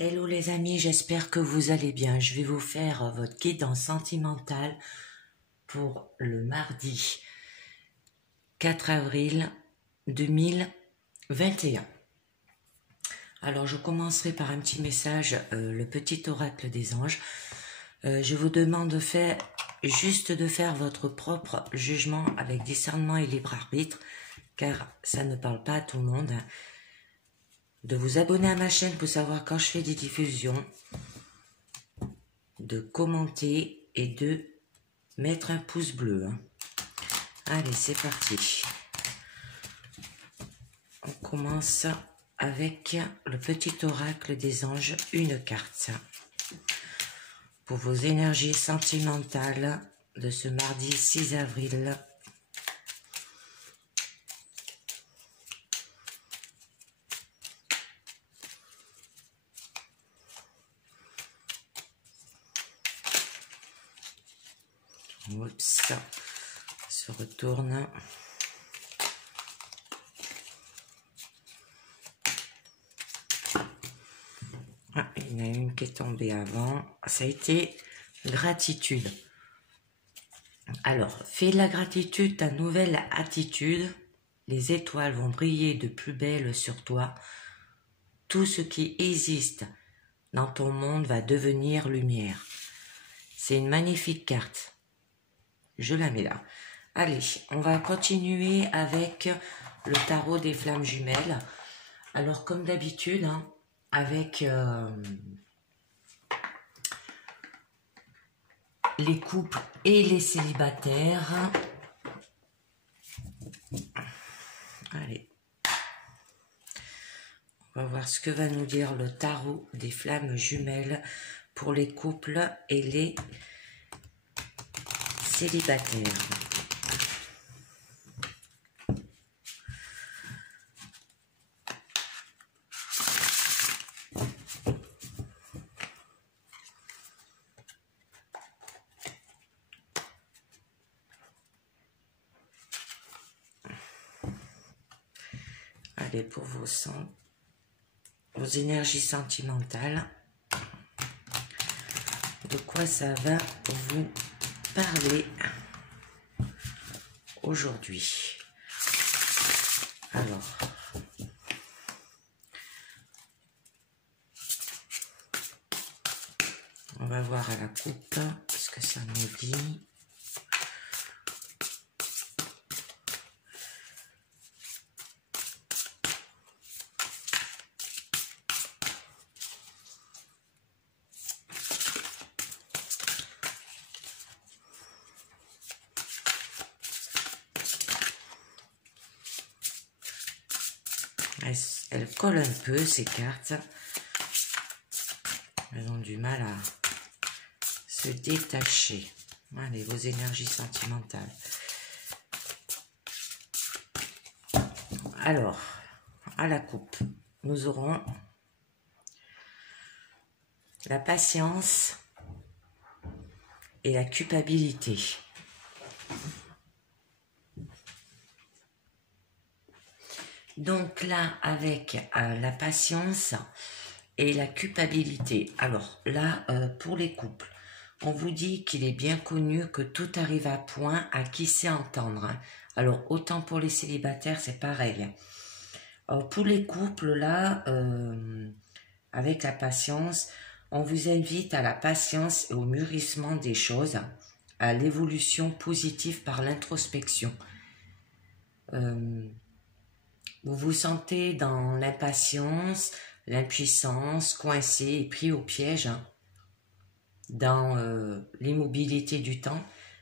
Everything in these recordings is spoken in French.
Hello les amis, j'espère que vous allez bien. Je vais vous faire votre guidance sentimentale pour le mardi 4 avril 2021. Alors je commencerai par un petit message, le petit oracle des anges. Je vous demande de faire votre propre jugement avec discernement et libre arbitre, car ça ne parle pas à tout le monde. De vous abonner à ma chaîne pour savoir quand je fais des diffusions, de commenter et de mettre un pouce bleu. Allez, c'est parti. On commence avec le petit oracle des anges, une carte. Pour vos énergies sentimentales de ce mardi 6 avril. Oups, ça se retourne. Ah, il y en a une qui est tombée avant. Ça a été gratitude. Alors, fais de la gratitude ta nouvelle attitude. Les étoiles vont briller de plus belle sur toi. Tout ce qui existe dans ton monde va devenir lumière. C'est une magnifique carte. Je la mets là. Allez, on va continuer avec le tarot des flammes jumelles. Alors, comme d'habitude, avec les couples et les célibataires. Allez. On va voir ce que va nous dire le tarot des flammes jumelles pour les couples et les célibataires. Allez, pour vos énergies sentimentales, de quoi ça va vous parler aujourd'hui? Alors, on va voir à la coupe ce que ça nous dit. Elles collent un peu, ces cartes. Elles ont du mal à se détacher. Allez, vos énergies sentimentales. Alors, à la coupe, nous aurons la patience et la culpabilité. Donc là, avec la patience et la culpabilité. Alors là, pour les couples, on vous dit qu'il est bien connu que tout arrive à point à qui sait entendre. Alors autant pour les célibataires, c'est pareil. Alors, pour les couples, là, avec la patience, on vous invite à la patience et au mûrissement des choses, à l'évolution positive par l'introspection. Vous vous sentez dans l'impatience, l'impuissance, coincé et pris au piège, dans l'immobilité du temps.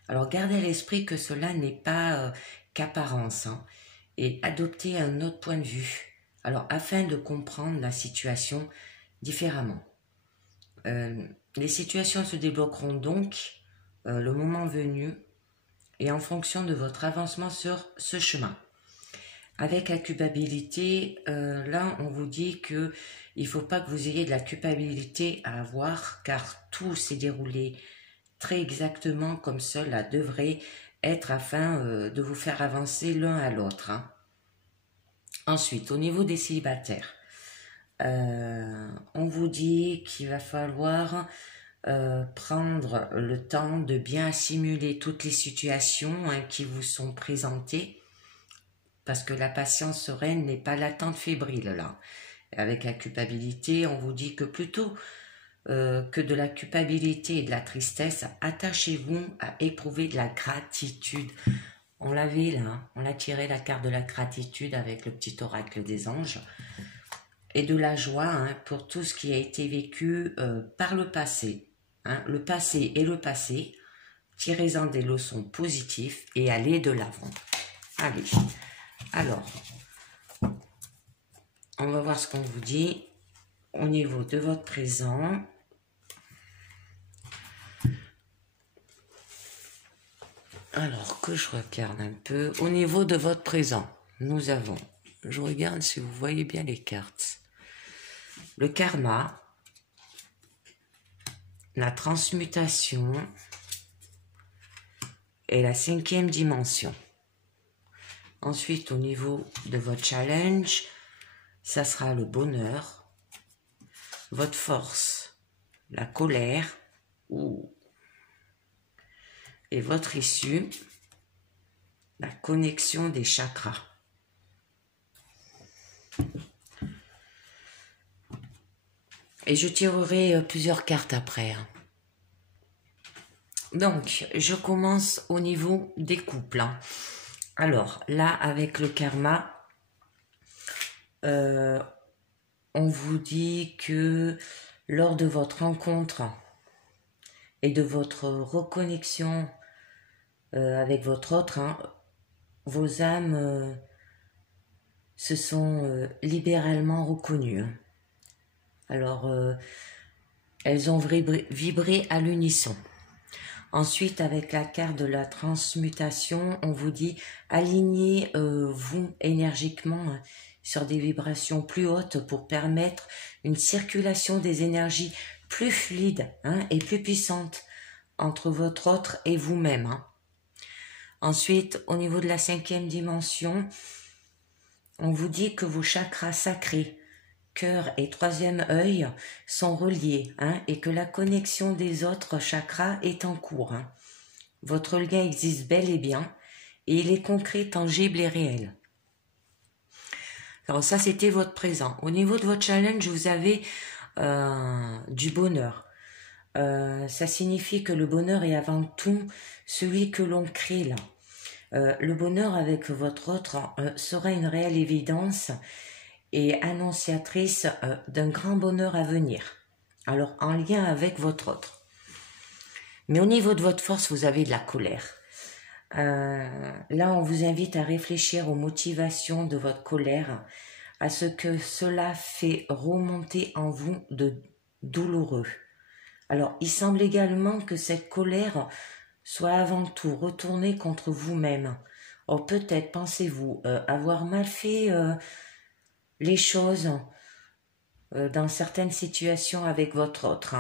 Alors gardez à l'esprit que cela n'est pas qu'apparence, et adoptez un autre point de vue. Alors afin de comprendre la situation différemment. Les situations se débloqueront donc le moment venu et en fonction de votre avancement sur ce chemin. Avec la culpabilité, là, on vous dit que il ne faut pas que vous ayez de la culpabilité à avoir, car tout s'est déroulé très exactement comme cela devrait être afin de vous faire avancer l'un à l'autre. Ensuite, au niveau des célibataires, On vous dit qu'il va falloir prendre le temps de bien assimiler toutes les situations qui vous sont présentées, parce que la patience sereine n'est pas l'attente fébrile là. Avec la culpabilité, on vous dit que plutôt que de la culpabilité et de la tristesse, attachez-vous à éprouver de la gratitude. On l'avait là, hein, on a tiré la carte de la gratitude avec le petit oracle des anges, et de la joie pour tout ce qui a été vécu par le passé. Le passé est le passé, tirez-en des leçons positives et allez de l'avant. Allez, alors, on va voir ce qu'on vous dit au niveau de votre présent. Alors que je regarde un peu, au niveau de votre présent, nous avons, je regarde si vous voyez bien les cartes, le karma, la transmutation et la 5e dimension. Ensuite, au niveau de votre challenge, ça sera le bonheur, votre force, la colère et votre issue, la connexion des chakras. Et je tirerai plusieurs cartes après. Donc, je commence au niveau des couples. Alors, là, avec le karma, on vous dit que lors de votre rencontre et de votre reconnexion avec votre autre, vos âmes se sont libéralement reconnues. Alors, elles ont vibré à l'unisson. Ensuite, avec la carte de la transmutation, on vous dit alignez-vous énergiquement sur des vibrations plus hautes pour permettre une circulation des énergies plus fluide et plus puissante entre votre autre et vous-même. Ensuite, au niveau de la 5e dimension, on vous dit que vos chakras sacrés, cœur et 3e œil sont reliés et que la connexion des autres chakras est en cours. Votre lien existe bel et bien et il est concret, tangible et réel. Alors ça, c'était votre présent. Au niveau de votre challenge, vous avez du bonheur. Ça signifie que le bonheur est avant tout celui que l'on crée là. Le bonheur avec votre autre sera une réelle évidence et annonciatrice d'un grand bonheur à venir. Alors, en lien avec votre autre. Mais au niveau de votre force, vous avez de la colère. Là, on vous invite à réfléchir aux motivations de votre colère, à ce que cela fait remonter en vous de douloureux. Alors, il semble également que cette colère soit avant tout retournée contre vous-même. Or, peut-être pensez-vous avoir mal fait les choses dans certaines situations avec votre autre.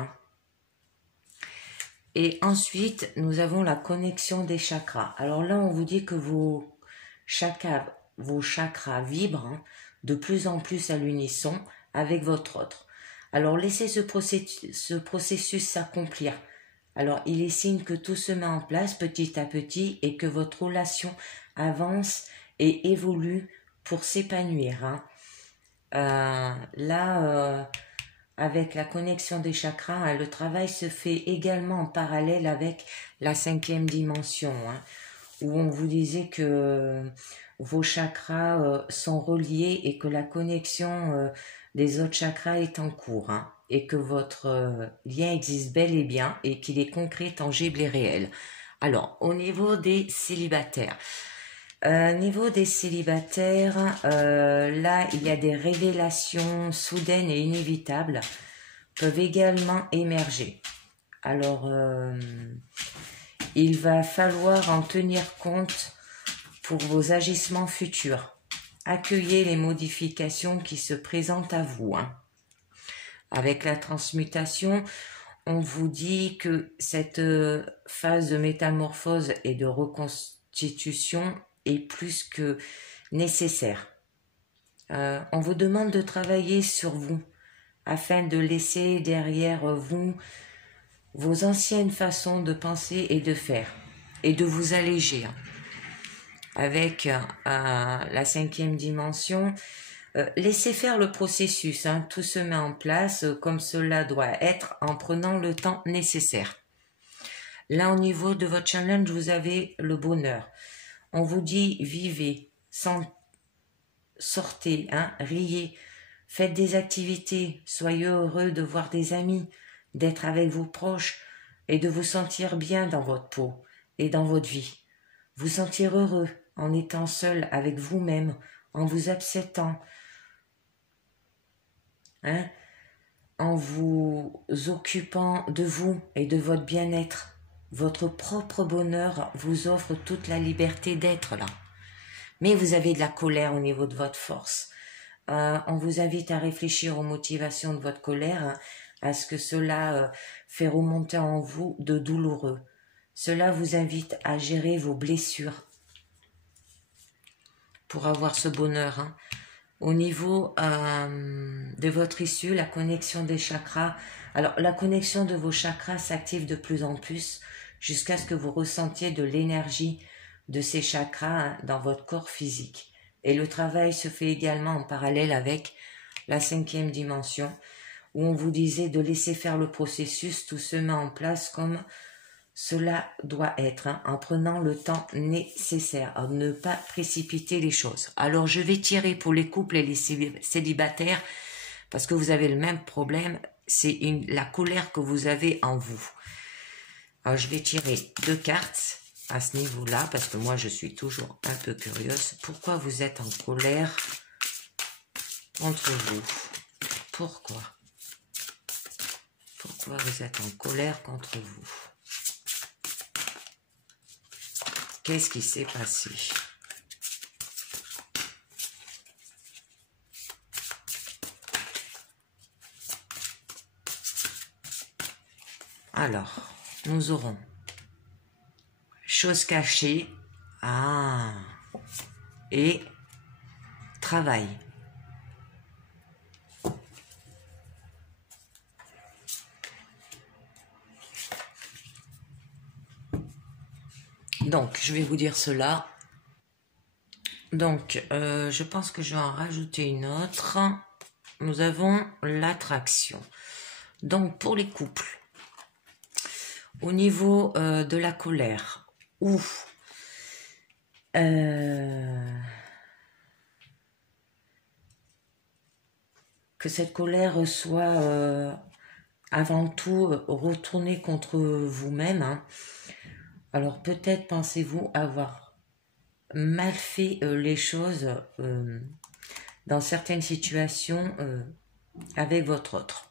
Et ensuite, nous avons la connexion des chakras. Alors là, on vous dit que vos chakras vibrent de plus en plus à l'unisson avec votre autre. Alors, laissez ce processus s'accomplir. Alors, il est signe que tout se met en place petit à petit et que votre relation avance et évolue pour s'épanouir. Avec la connexion des chakras, le travail se fait également en parallèle avec la 5e dimension, où on vous disait que vos chakras sont reliés et que la connexion des autres chakras est en cours, et que votre lien existe bel et bien et qu'il est concret, tangible et réel. Alors, au niveau des célibataires, là, il y a des révélations soudaines et inévitables peuvent également émerger. Alors, il va falloir en tenir compte pour vos agissements futurs. Accueillez les modifications qui se présentent à vous. Avec la transmutation, on vous dit que cette phase de métamorphose et de reconstitution est plus que nécessaire. On vous demande de travailler sur vous afin de laisser derrière vous vos anciennes façons de penser et de faire et de vous alléger. Avec la 5e dimension, laissez faire le processus, tout se met en place comme cela doit être en prenant le temps nécessaire. Là, au niveau de votre challenge, vous avez le bonheur. On vous dit vivez, sortez, riez, faites des activités, soyez heureux de voir des amis, d'être avec vos proches et de vous sentir bien dans votre peau et dans votre vie. Vous sentir heureux en étant seul avec vous-même, en vous acceptant, en vous occupant de vous et de votre bien-être. Votre propre bonheur vous offre toute la liberté d'être là. Mais vous avez de la colère au niveau de votre force. On vous invite à réfléchir aux motivations de votre colère, à ce que cela fait remonter en vous de douloureux. Cela vous invite à gérer vos blessures pour avoir ce bonheur. Au niveau de votre issue, la connexion des chakras. Alors, la connexion de vos chakras s'active de plus en plus jusqu'à ce que vous ressentiez de l'énergie de ces chakras dans votre corps physique. Et le travail se fait également en parallèle avec la 5e dimension, où on vous disait de laisser faire le processus, tout se met en place comme cela doit être, en prenant le temps nécessaire, à ne pas précipiter les choses. Alors je vais tirer pour les couples et les célibataires, parce que vous avez le même problème, c'est la colère que vous avez en vous. Alors je vais tirer 2 cartes à ce niveau-là, parce que moi je suis toujours un peu curieuse. Pourquoi vous êtes en colère contre vous? Pourquoi vous êtes en colère contre vous? Qu'est-ce qui s'est passé? Alors, nous aurons chose cachée, et travail. Donc, je vais vous dire cela. Donc, je pense que je vais en rajouter une autre. Nous avons l'attraction. Donc, pour les couples, au niveau de la colère, que cette colère soit avant tout retournée contre vous-même. Alors, peut-être pensez-vous avoir mal fait les choses dans certaines situations avec votre autre.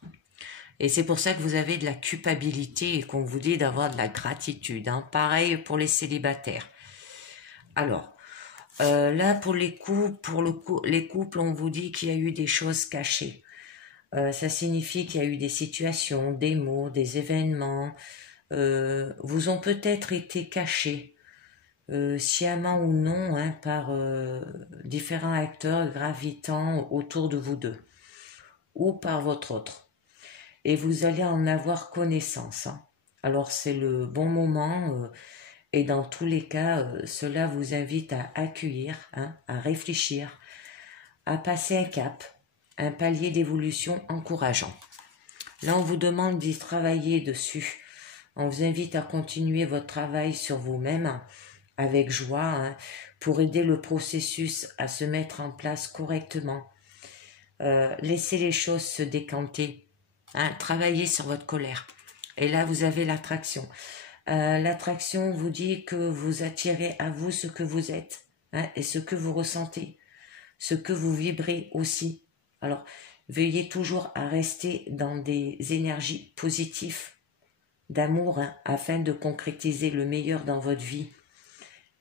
Et c'est pour ça que vous avez de la culpabilité et qu'on vous dit d'avoir de la gratitude. Pareil pour les célibataires. Alors, là pour les couples, les couples, on vous dit qu'il y a eu des choses cachées. Ça signifie qu'il y a eu des situations, des mots, des événements, vous ont peut-être été cachés. Sciemment ou non, par différents acteurs gravitant autour de vous deux, ou par votre autre. Et vous allez en avoir connaissance. Alors c'est le bon moment, et dans tous les cas, cela vous invite à accueillir, à réfléchir, à passer un cap, un palier d'évolution encourageant. Là, on vous demande d'y travailler dessus. On vous invite à continuer votre travail sur vous-même, avec joie, pour aider le processus à se mettre en place correctement. Laissez les choses se décanter. Travaillez sur votre colère. Et là, vous avez l'attraction. L'attraction vous dit que vous attirez à vous ce que vous êtes, et ce que vous ressentez, ce que vous vibrez aussi. Alors, veuillez toujours à rester dans des énergies positives, d'amour, afin de concrétiser le meilleur dans votre vie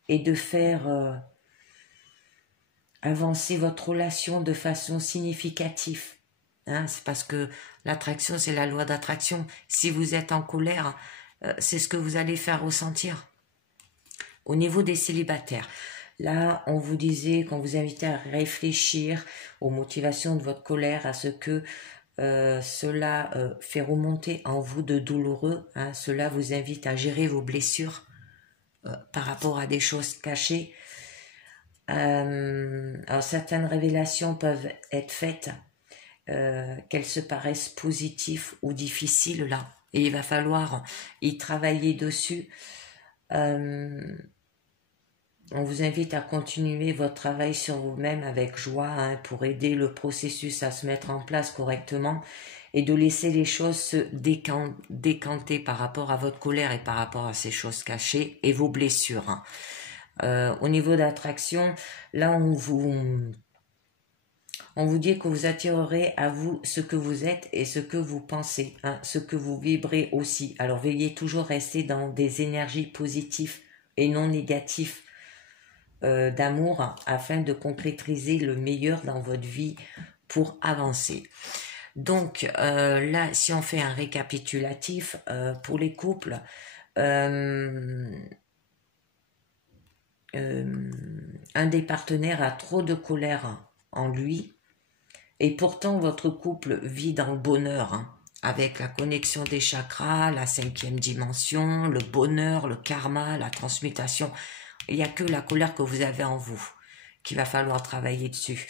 et de faire avancer votre relation de façon significative. C'est parce que l'attraction, c'est la loi d'attraction. Si vous êtes en colère, c'est ce que vous allez faire ressentir. Au niveau des célibataires, Là, on vous disait qu'on vous invitait à réfléchir aux motivations de votre colère, à ce que cela fait remonter en vous de douloureux. Hein. Cela vous invite à gérer vos blessures par rapport à des choses cachées. Alors certaines révélations peuvent être faites, qu'elles se paraissent positives ou difficiles là. Et il va falloir y travailler dessus. On vous invite à continuer votre travail sur vous-même avec joie, hein, pour aider le processus à se mettre en place correctement et de laisser les choses se décanter par rapport à votre colère et par rapport à ces choses cachées et vos blessures. Hein. Au niveau d'attraction, là on vous dit que vous attirerez à vous ce que vous êtes et ce que vous pensez, hein, ce que vous vibrez aussi. Alors veillez toujours rester dans des énergies positives et non négatives d'amour afin de concrétiser le meilleur dans votre vie pour avancer. Donc là, si on fait un récapitulatif pour les couples, un des partenaires a trop de colère en lui et pourtant votre couple vit dans le bonheur, hein, avec la connexion des chakras, la 5e dimension, le bonheur, le karma, la transmutation. Il n'y a que la colère que vous avez en vous qu'il va falloir travailler dessus.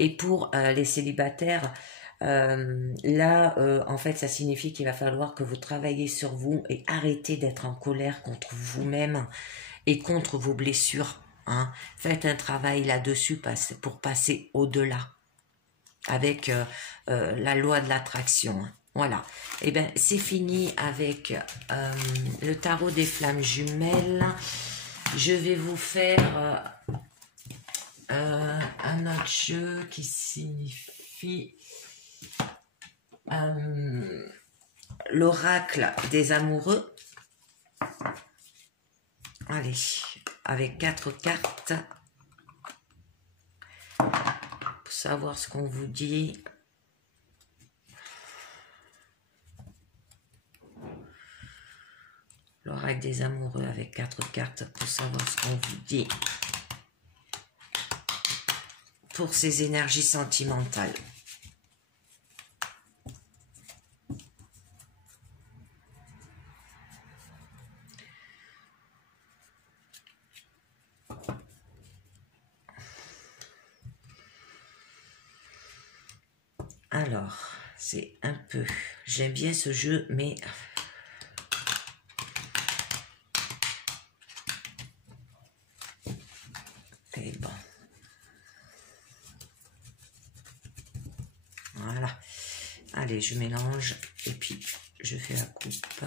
Et pour les célibataires, là, en fait, ça signifie qu'il va falloir que vous travaillez sur vous et arrêtez d'être en colère contre vous-même et contre vos blessures. Hein. Faites un travail là-dessus pour passer au-delà avec la loi de l'attraction. Hein. Voilà. Et bien, c'est fini avec le tarot des flammes jumelles. Je vais vous faire un autre jeu qui signifie l'oracle des amoureux. Allez, avec 4 cartes. Pour savoir ce qu'on vous dit. L'oracle des amoureux avec 4 cartes pour savoir ce qu'on vous dit. Pour ces énergies sentimentales. Alors, c'est un peu... J'aime bien ce jeu, mais... Et bon. Voilà. Allez, je mélange et puis je fais la coupe.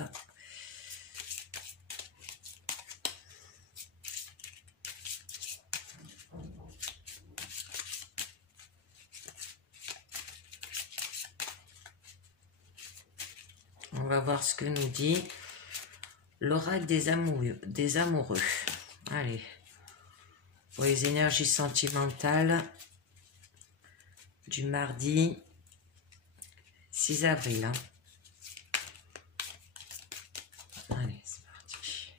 On va voir ce que nous dit l'oracle des amoureux. Allez. Pour les énergies sentimentales du mardi 6 avril. Hein. Allez, c'est parti.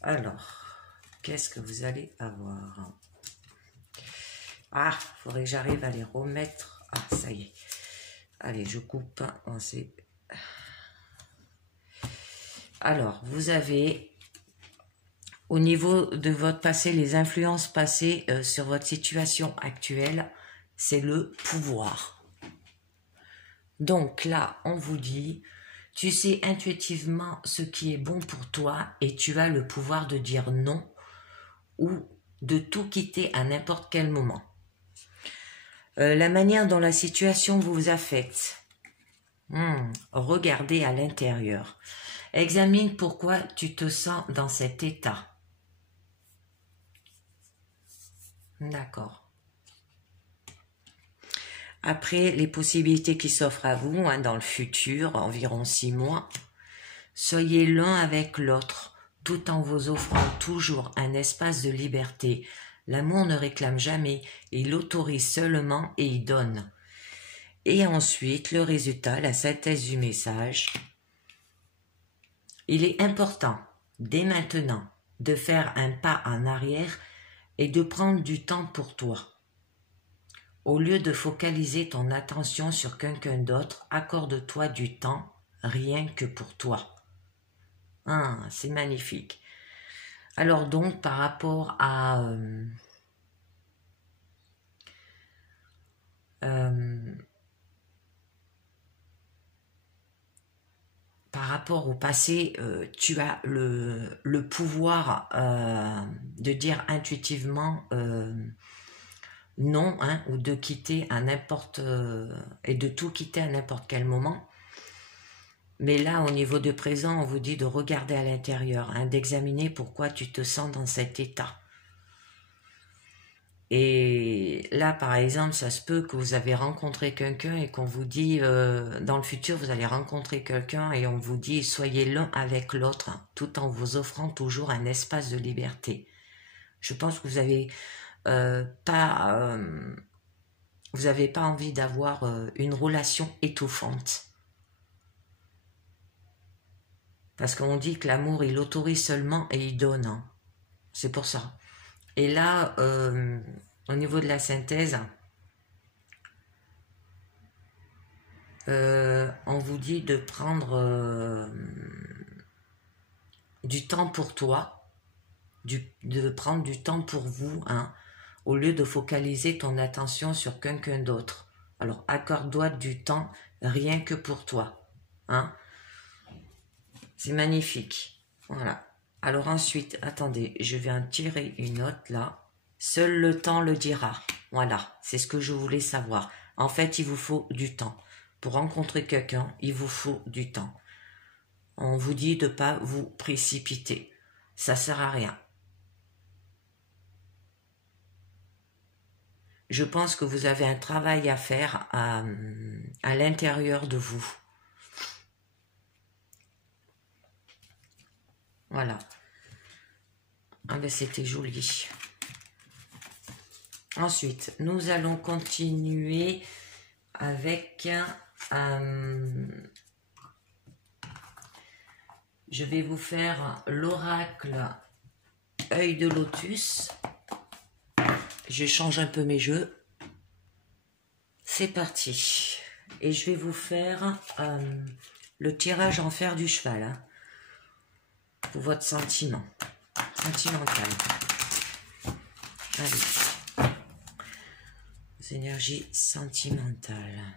Alors, qu'est-ce que vous allez avoir? Ah, il faudrait que j'arrive à les remettre. Ah, ça y est. Allez, je coupe. On sait. Alors, vous avez, au niveau de votre passé, les influences passées sur votre situation actuelle, c'est le pouvoir. Donc là, on vous dit, tu sais intuitivement ce qui est bon pour toi et tu as le pouvoir de dire non ou de tout quitter à n'importe quel moment. La manière dont la situation vous affecte, regardez à l'intérieur. Examine pourquoi tu te sens dans cet état. D'accord. Après, les possibilités qui s'offrent à vous, hein, dans le futur, environ 6 mois, soyez l'un avec l'autre, tout en vous offrant toujours un espace de liberté. L'amour ne réclame jamais, il autorise seulement et il donne. Et ensuite, le résultat, la synthèse du message. Il est important, dès maintenant, de faire un pas en arrière et de prendre du temps pour toi. Au lieu de focaliser ton attention sur quelqu'un d'autre, accorde-toi du temps rien que pour toi. Ah, c'est magnifique. Alors donc, par rapport à par rapport au passé, tu as le pouvoir de dire intuitivement non, hein, ou de quitter à n'importe et de tout quitter à n'importe quel moment. Mais là, au niveau de présent, on vous dit de regarder à l'intérieur, hein, d'examiner pourquoi tu te sens dans cet état. Et là, par exemple, ça se peut que vous avez rencontré quelqu'un et qu'on vous dit, dans le futur, vous allez rencontrer quelqu'un et on vous dit, soyez l'un avec l'autre, hein, tout en vous offrant toujours un espace de liberté. Je pense que vous avez vous n'avez pas envie d'avoir une relation étouffante. Parce qu'on dit que l'amour, il autorise seulement et il donne. Hein. C'est pour ça. Et là, au niveau de la synthèse, on vous dit de prendre du temps pour toi, de prendre du temps pour vous, hein, au lieu de focaliser ton attention sur quelqu'un d'autre. Alors, accorde-toi du temps rien que pour toi. Hein. C'est magnifique. Voilà. Alors ensuite, attendez, je vais en tirer une autre là. Seul le temps le dira. Voilà, c'est ce que je voulais savoir. En fait, il vous faut du temps. Pour rencontrer quelqu'un, il vous faut du temps. On vous dit de ne pas vous précipiter. Ça sert à rien. Je pense que vous avez un travail à faire à l'intérieur de vous. Voilà. Ah ben c'était joli. Ensuite, nous allons continuer avec je vais vous faire l'oracle œil de lotus. Je change un peu mes jeux. C'est parti. Et je vais vous faire le tirage en fer du cheval. Hein, pour votre sentiment. Sentimental. Allez. Les énergies sentimentales.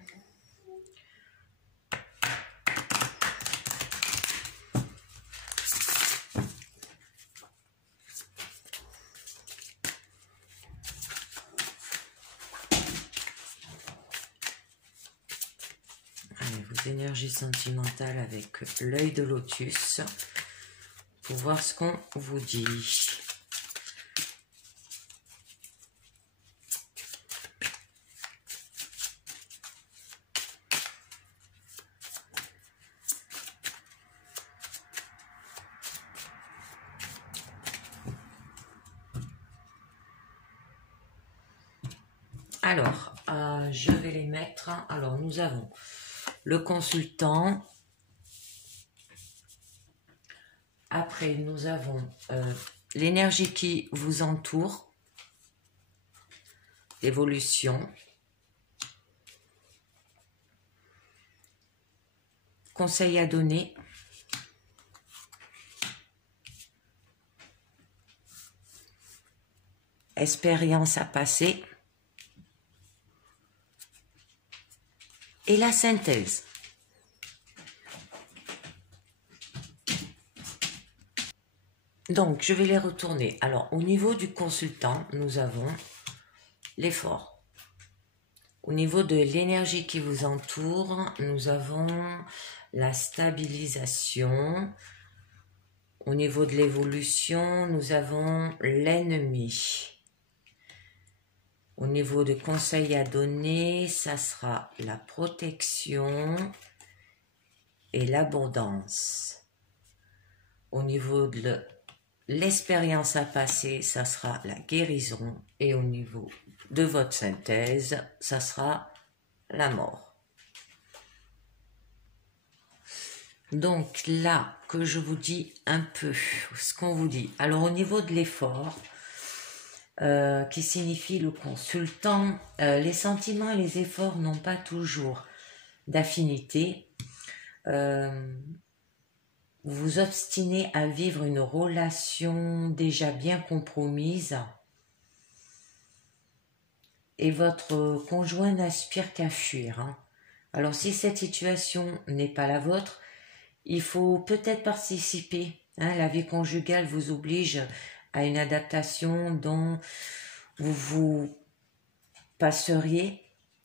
Allez, vos énergies sentimentales avec l'œil de lotus. Pour voir ce qu'on vous dit. Alors, je vais les mettre. Alors, nous avons le consultant. Après, nous avons l'énergie qui vous entoure, l'évolution, conseil à donner, expérience à passer et la synthèse. Donc, je vais les retourner. Alors, au niveau du consultant, nous avons l'effort. Au niveau de l'énergie qui vous entoure, nous avons la stabilisation. Au niveau de l'évolution, nous avons l'ennemi. Au niveau de conseils à donner, ça sera la protection et l'abondance. Au niveau de l'expérience à passer, ça sera la guérison. Et au niveau de votre synthèse, ça sera la mort. Donc là, que je vous dis un peu ce qu'on vous dit. Alors au niveau de l'effort, qui signifie le consultant. Les sentiments et les efforts n'ont pas toujours d'affinité. Vous vous obstinez à vivre une relation déjà bien compromise et votre conjoint n'aspire qu'à fuir. Hein. Alors si cette situation n'est pas la vôtre, il faut peut-être participer. Hein. La vie conjugale vous oblige à une adaptation dont vous vous passeriez.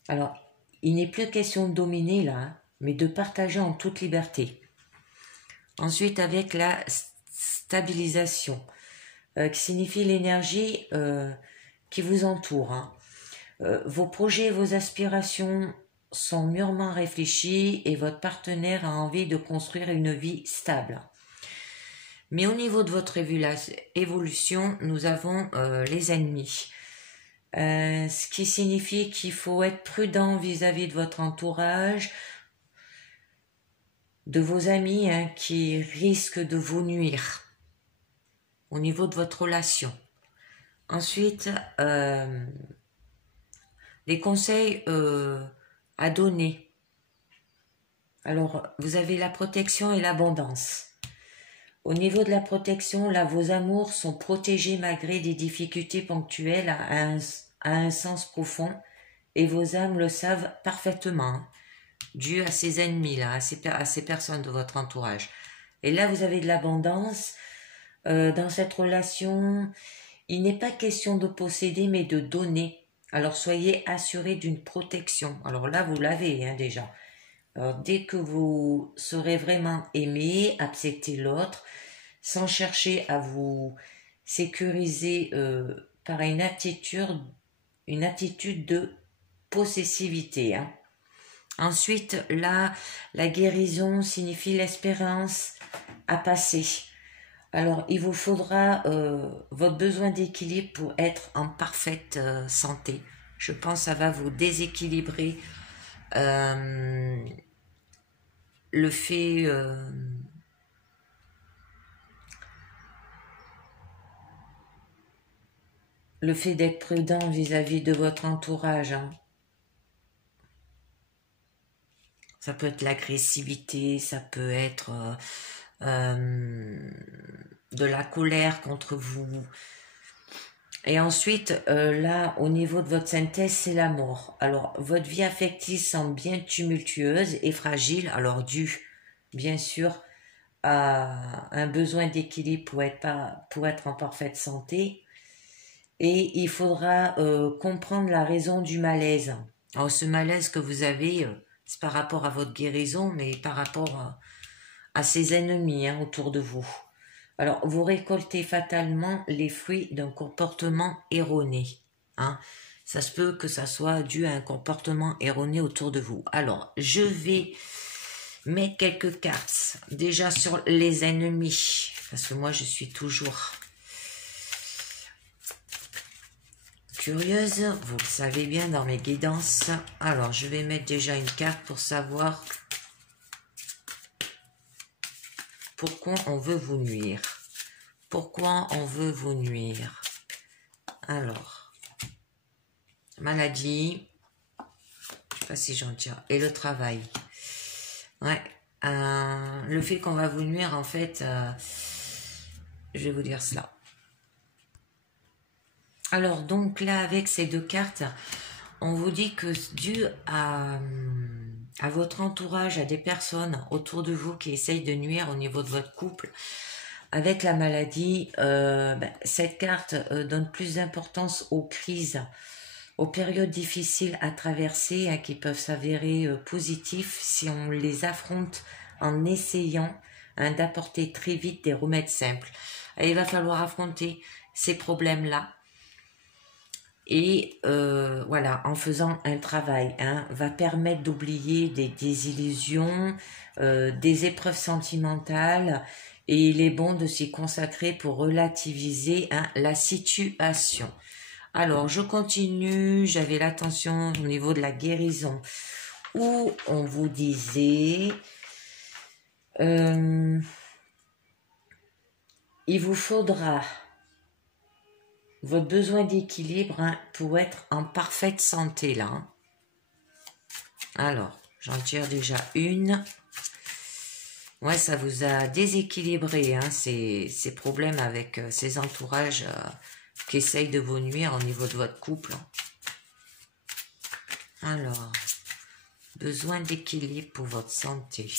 Alors, il n'est plus question de dominer là, hein, mais de partager en toute liberté. Ensuite, avec la stabilisation, qui signifie l'énergie qui vous entoure. Hein. Vos projets et vos aspirations sont mûrement réfléchis et votre partenaire a envie de construire une vie stable. Mais au niveau de votre évolution, nous avons les ennemis. Ce qui signifie qu'il faut être prudent vis-à-vis de votre entourage, de vos amis hein, qui risquent de vous nuire au niveau de votre relation. Ensuite, les conseils à donner. Alors, vous avez la protection et l'abondance. Au niveau de la protection, là, vos amours sont protégés malgré des difficultés ponctuelles à un sens profond et vos âmes le savent parfaitement, dû à ces ennemis-là, à ces personnes de votre entourage. Et là, vous avez de l'abondance. Dans cette relation, il n'est pas question de posséder, mais de donner. Alors, soyez assurés d'une protection. Alors là, vous l'avez hein, déjà. Alors, dès que vous serez vraiment aimé, acceptez l'autre, sans chercher à vous sécuriser par une attitude de possessivité. Hein. Ensuite, là, la guérison signifie l'espérance à passer. Alors, il vous faudra votre besoin d'équilibre pour être en parfaite santé. Je pense que ça va vous déséquilibrer le fait d'être prudent vis-à-vis de votre entourage. Hein. Ça peut être l'agressivité, ça peut être de la colère contre vous. Et ensuite, là, au niveau de votre synthèse, c'est la mort. Alors, votre vie affective semble bien tumultueuse et fragile, alors dû, bien sûr, à un besoin d'équilibre pour être en parfaite santé. Et il faudra comprendre la raison du malaise. Alors, ce malaise que vous avez, c'est par rapport à votre guérison, mais par rapport à ses ennemis hein, autour de vous. Alors, vous récoltez fatalement les fruits d'un comportement erroné. Hein. Ça se peut que ça soit dû à un comportement erroné autour de vous. Alors, je vais mettre quelques cartes déjà sur les ennemis. Parce que moi, je suis toujours curieuse. Vous le savez bien dans mes guidances. Alors, je vais mettre déjà une carte pour savoir pourquoi on veut vous nuire. Pourquoi on veut vous nuire? Alors, maladie, je sais pas si j'en tiens, et le travail. Ouais, le fait qu'on va vous nuire, en fait, je vais vous dire cela. Alors, donc là, avec ces deux cartes, on vous dit que dû à votre entourage, à des personnes autour de vous qui essayent de nuire au niveau de votre couple, avec la maladie, cette carte donne plus d'importance aux crises, aux périodes difficiles à traverser hein, qui peuvent s'avérer positifs si on les affronte en essayant hein, d'apporter très vite des remèdes simples. Et il va falloir affronter ces problèmes-là. Et voilà, en faisant un travail, hein, va permettre d'oublier des désillusions, des épreuves sentimentales, et il est bon de s'y consacrer pour relativiser hein, la situation. Alors, je continue, j'avais l'attention au niveau de la guérison, où on vous disait, il vous faudra votre besoin d'équilibre hein, pour être en parfaite santé là. Hein. Alors, j'en tire déjà une. Ouais, ça vous a déséquilibré, hein, ces problèmes avec ces entourages qui essayent de vous nuire au niveau de votre couple. Alors, besoin d'équilibre pour votre santé.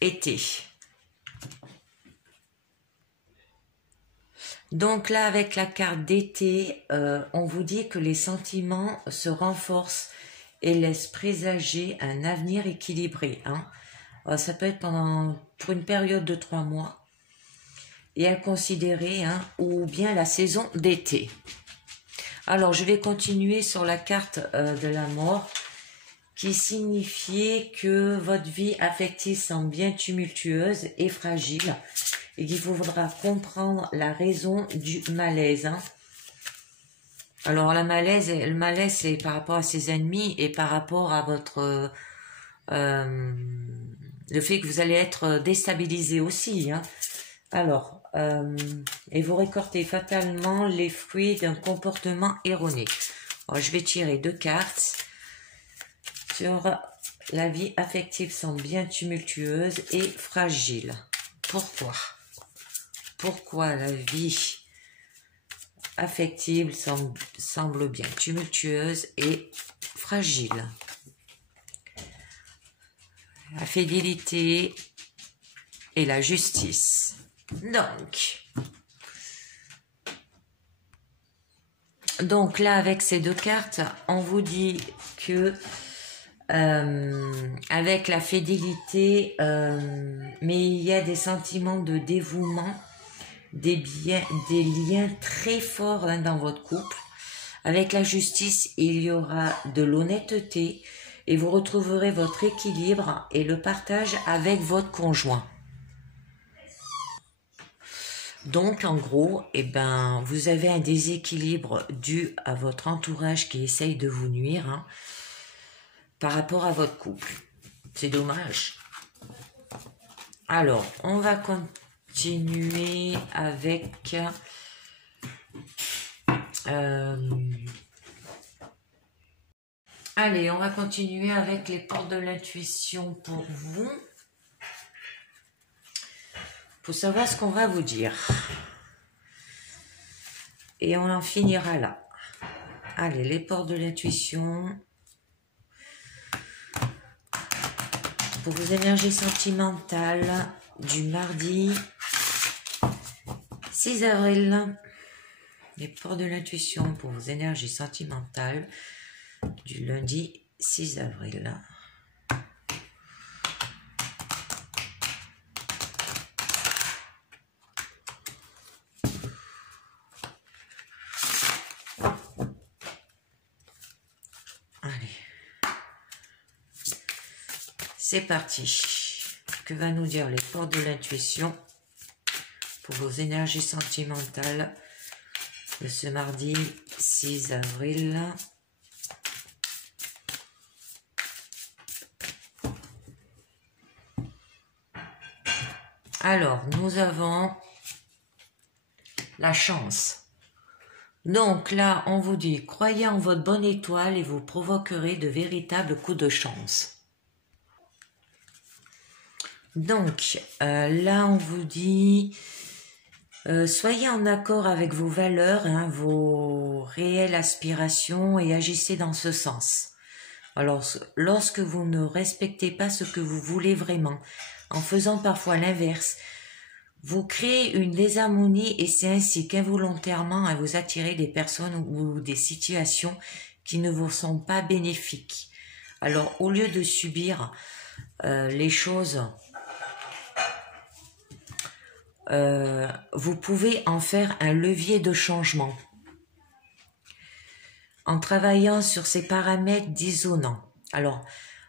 Été. Donc là, avec la carte d'été, on vous dit que les sentiments se renforcent et laissent présager un avenir équilibré. Hein. Ça peut être pour une période de 3 mois et à considérer, hein, ou bien la saison d'été. Alors, je vais continuer sur la carte de la mort qui signifiait que votre vie affective semble bien tumultueuse et fragile et qu'il faudra comprendre la raison du malaise. Hein. Alors, le malaise, c'est par rapport à ses ennemis et par rapport à votre... le fait que vous allez être déstabilisé aussi. Hein. Alors, et vous récoltez fatalement les fruits d'un comportement erroné. Alors, je vais tirer 2 cartes. Sur la vie affective semble bien tumultueuse et fragile. Pourquoi? Pourquoi la vie affective semble bien tumultueuse et fragile? La fidélité et la justice. Donc là, avec ces 2 cartes, on vous dit que avec la fidélité, mais il y a des sentiments de dévouement, des liens très forts hein, dans votre couple. Avec la justice, il y aura de l'honnêteté et vous retrouverez votre équilibre et le partage avec votre conjoint. Donc, en gros, eh ben, vous avez un déséquilibre dû à votre entourage qui essaye de vous nuire hein, par rapport à votre couple. C'est dommage. Alors, on va continuer avec... Allez, on va continuer avec les portes de l'intuition pour vous. Pour savoir ce qu'on va vous dire. Et on en finira là. Allez, les portes de l'intuition. Pour vos énergies sentimentales du mardi 6 avril. Les portes de l'intuition pour vos énergies sentimentales du lundi 6 avril. C'est parti. Que va nous dire les portes de l'intuition pour vos énergies sentimentales de ce mardi 6 avril. Alors, nous avons la chance. Donc là, on vous dit, croyez en votre bonne étoile et vous provoquerez de véritables coups de chance. Donc, là, on vous dit, soyez en accord avec vos valeurs, hein, vos réelles aspirations et agissez dans ce sens. Alors, lorsque vous ne respectez pas ce que vous voulez vraiment, en faisant parfois l'inverse, vous créez une désharmonie et c'est ainsi qu'involontairement vous attirez des personnes ou des situations qui ne vous sont pas bénéfiques. Alors, au lieu de subir les choses, vous pouvez en faire un levier de changement en travaillant sur ces paramètres dissonants. Alors,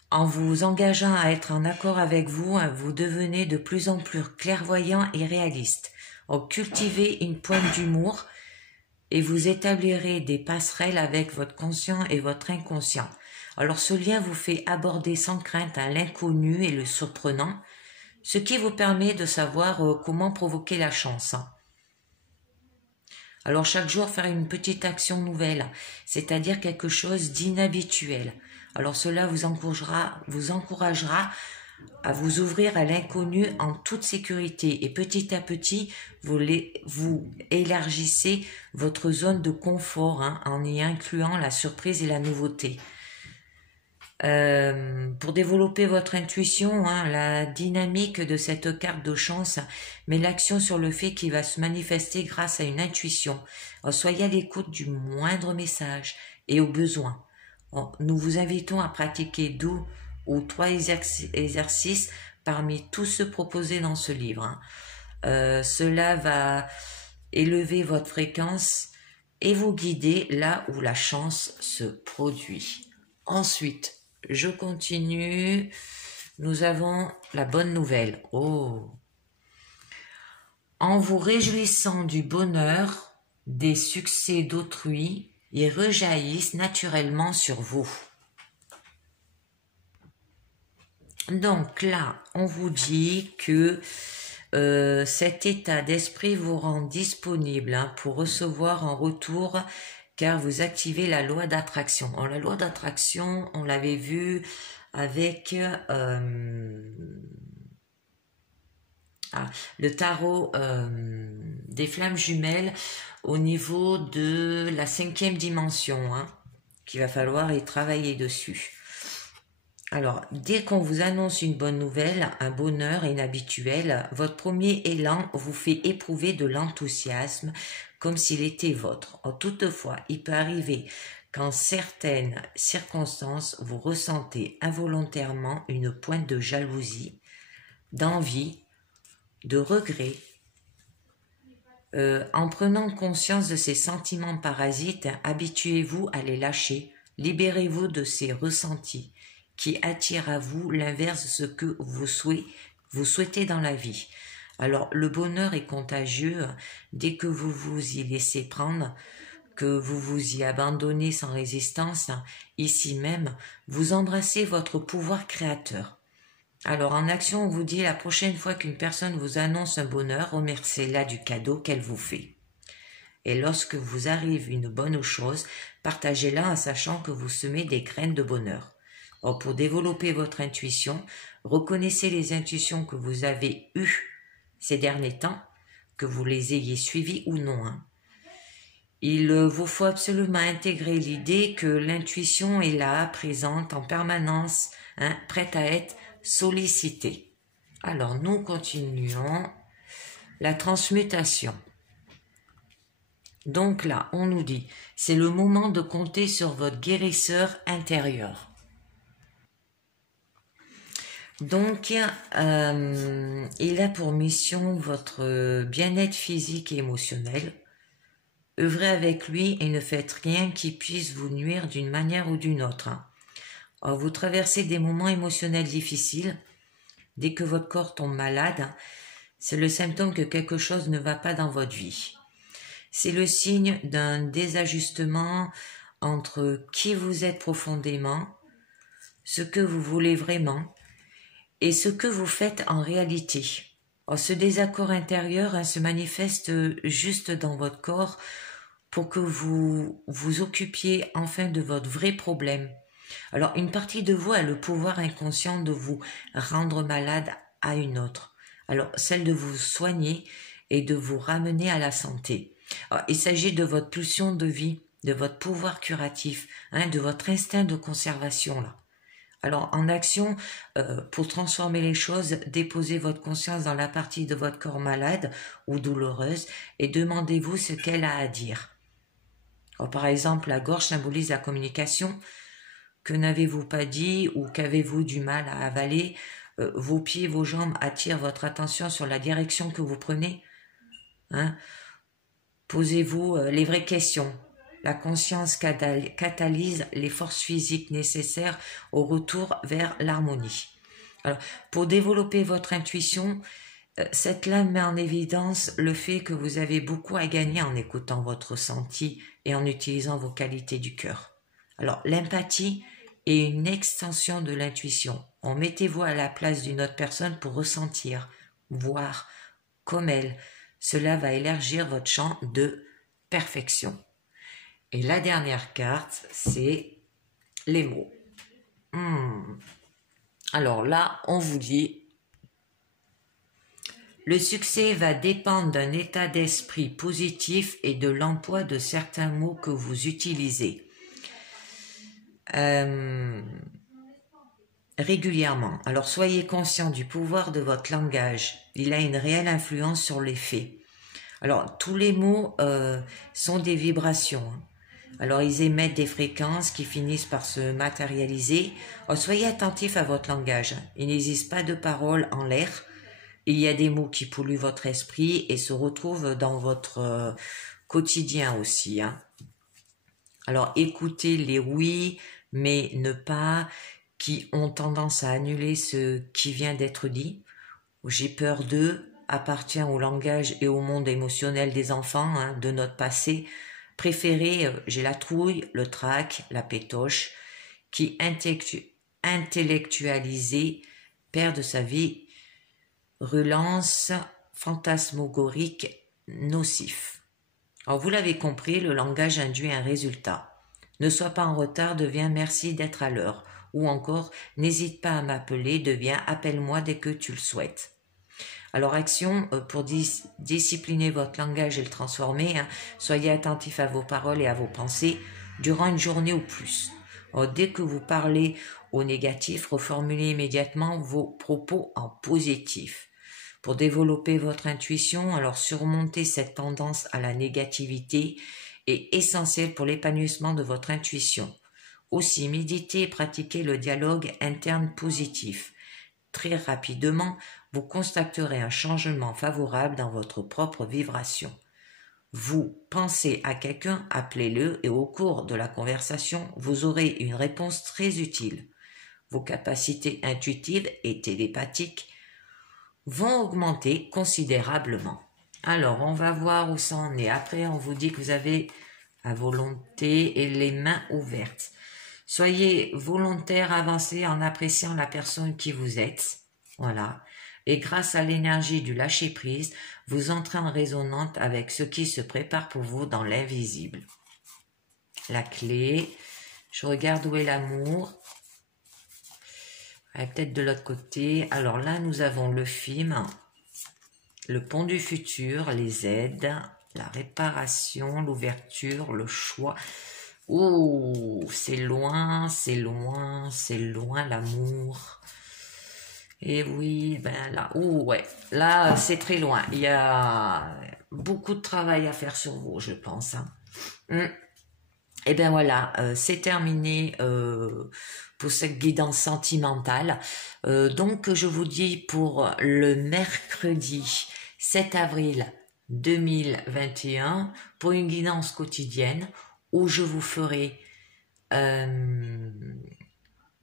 en vous engageant à être en accord avec vous, vous devenez de plus en plus clairvoyant et réaliste. Donc, cultivez une pointe d'humour et vous établirez des passerelles avec votre conscient et votre inconscient. Alors, ce lien vous fait aborder sans crainte l'inconnu et le surprenant, ce qui vous permet de savoir comment provoquer la chance. Alors chaque jour faire une petite action nouvelle, c'est-à-dire quelque chose d'inhabituel. Alors cela vous encouragera à vous ouvrir à l'inconnu en toute sécurité et petit à petit vous élargissez votre zone de confort en y incluant la surprise et la nouveauté. Pour développer votre intuition, la dynamique de cette carte de chance met l'action sur le fait qu'il va se manifester grâce à une intuition. Alors, soyez à l'écoute du moindre message et au besoin. Nous vous invitons à pratiquer 2 ou 3 exercices parmi tous ceux proposés dans ce livre. Cela va élever votre fréquence et vous guider là où la chance se produit. Ensuite, je continue. Nous avons la bonne nouvelle. Oh! En vous réjouissant du bonheur, des succès d'autrui, ils rejaillissent naturellement sur vous. Donc là, on vous dit que cet état d'esprit vous rend disponible pour recevoir en retour car vous activez la loi d'attraction. La loi d'attraction, on l'avait vu avec le tarot des flammes jumelles au niveau de la 5e dimension, qu'il va falloir y travailler dessus. Alors, dès qu'on vous annonce une bonne nouvelle, un bonheur inhabituel, votre premier élan vous fait éprouver de l'enthousiasme comme s'il était vôtre. Toutefois, il peut arriver qu'en certaines circonstances, vous ressentez involontairement une pointe de jalousie, d'envie, de regret. En prenant conscience de ces sentiments parasites, habituez-vous à les lâcher, libérez-vous de ces ressentis qui attirent à vous l'inverse de ce que vous souhaitez dans la vie. Alors, le bonheur est contagieux dès que vous vous y laissez prendre, que vous vous y abandonnez sans résistance. Ici même, vous embrassez votre pouvoir créateur. Alors, en action, on vous dit la prochaine fois qu'une personne vous annonce un bonheur, remerciez-la du cadeau qu'elle vous fait. Et lorsque vous arrive une bonne chose, partagez-la en sachant que vous semez des graines de bonheur. Or, pour développer votre intuition, reconnaissez les intuitions que vous avez eues ces derniers temps, que vous les ayez suivies ou non. Il vous faut absolument intégrer l'idée que l'intuition est là, présente en permanence, prête à être sollicitée. Alors, nous continuons la transmutation. Donc là, on nous dit, c'est le moment de compter sur votre guérisseur intérieur. Donc, il a pour mission votre bien-être physique et émotionnel. Œuvrez avec lui et ne faites rien qui puisse vous nuire d'une manière ou d'une autre. Alors, vous traversez des moments émotionnels difficiles. Dès que votre corps tombe malade, c'est le symptôme que quelque chose ne va pas dans votre vie. C'est le signe d'un désajustement entre qui vous êtes profondément, ce que vous voulez vraiment, et ce que vous faites en réalité. Alors, ce désaccord intérieur se manifeste juste dans votre corps pour que vous vous occupiez enfin de votre vrai problème. Alors, une partie de vous a le pouvoir inconscient de vous rendre malade à une autre. Alors, celle de vous soigner et de vous ramener à la santé. Alors, il s'agit de votre pulsion de vie, de votre pouvoir curatif, de votre instinct de conservation là. Alors, en action, pour transformer les choses, déposez votre conscience dans la partie de votre corps malade ou douloureuse et demandez-vous ce qu'elle a à dire. Alors, par exemple, la gorge symbolise la communication. Que n'avez-vous pas dit ou qu'avez-vous du mal à avaler? Vos pieds, vos jambes attirent votre attention sur la direction que vous prenez. Posez-vous les vraies questions. La conscience catalyse les forces physiques nécessaires au retour vers l'harmonie. Alors, pour développer votre intuition, cette lame met en évidence le fait que vous avez beaucoup à gagner en écoutant votre ressenti et en utilisant vos qualités du cœur. Alors, l'empathie et une extension de l'intuition. Mettez-vous à la place d'une autre personne pour ressentir, voir comme elle. Cela va élargir votre champ de perfection. Et la dernière carte, c'est les mots. Alors là, on vous dit, le succès va dépendre d'un état d'esprit positif et de l'emploi de certains mots que vous utilisez régulièrement. Alors soyez conscient du pouvoir de votre langage. Il a une réelle influence sur les faits. Alors tous les mots sont des vibrations. Alors ils émettent des fréquences qui finissent par se matérialiser. Alors, soyez attentif à votre langage. Il n'existe pas de paroles en l'air. Il y a des mots qui polluent votre esprit et se retrouvent dans votre quotidien aussi. Alors écoutez les oui, mais ne pas, qui ont tendance à annuler ce qui vient d'être dit. J'ai peur d'eux appartient au langage et au monde émotionnel des enfants, de notre passé. Préféré, j'ai la trouille, le trac, la pétoche, qui intellectualisé perd de sa vie, relance fantasmagorique, nocif. Alors vous l'avez compris, le langage induit un résultat. Ne sois pas en retard, deviens merci d'être à l'heure. Ou encore, n'hésite pas à m'appeler, deviens appelle-moi dès que tu le souhaites. Alors action, pour discipliner votre langage et le transformer, soyez attentif à vos paroles et à vos pensées durant une journée ou plus. Alors, dès que vous parlez au négatif, reformulez immédiatement vos propos en positif. Pour développer votre intuition, alors surmonter cette tendance à la négativité est essentiel pour l'épanouissement de votre intuition. Aussi, méditez et pratiquez le dialogue interne positif. Très rapidement, vous constaterez un changement favorable dans votre propre vibration. Vous pensez à quelqu'un, appelez-le et au cours de la conversation, vous aurez une réponse très utile. Vos capacités intuitives et télépathiques vont augmenter considérablement. Alors, on va voir où ça en est. Après, on vous dit que vous avez la volonté et les mains ouvertes. Soyez volontaire, avancez en appréciant la personne qui vous êtes. Voilà. Et grâce à l'énergie du lâcher-prise, vous entrez en résonance avec ce qui se prépare pour vous dans l'invisible. La clé, je regarde où est l'amour. Peut-être de l'autre côté. Alors là, nous avons le film, le pont du futur, les aides, la réparation, l'ouverture, le choix. Oh, c'est loin, c'est loin, c'est loin l'amour. Et oui, ben là, oh ouais, là c'est très loin. Il y a beaucoup de travail à faire sur vous, je pense. Et ben voilà, c'est terminé pour cette guidance sentimentale. Donc je vous dis pour le mercredi 7 avril 2021 pour une guidance quotidienne où je vous ferai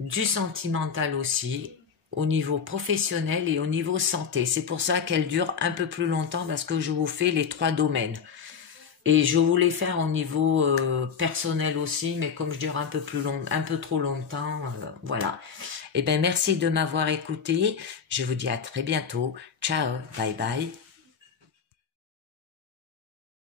du sentimental aussi au niveau professionnel et au niveau santé. C'est pour ça qu'elle dure un peu plus longtemps parce que je vous fais les 3 domaines. Et je voulais faire au niveau personnel aussi, mais comme je dure un peu trop longtemps, voilà. Eh bien, merci de m'avoir écouté. Je vous dis à très bientôt. Ciao, bye bye.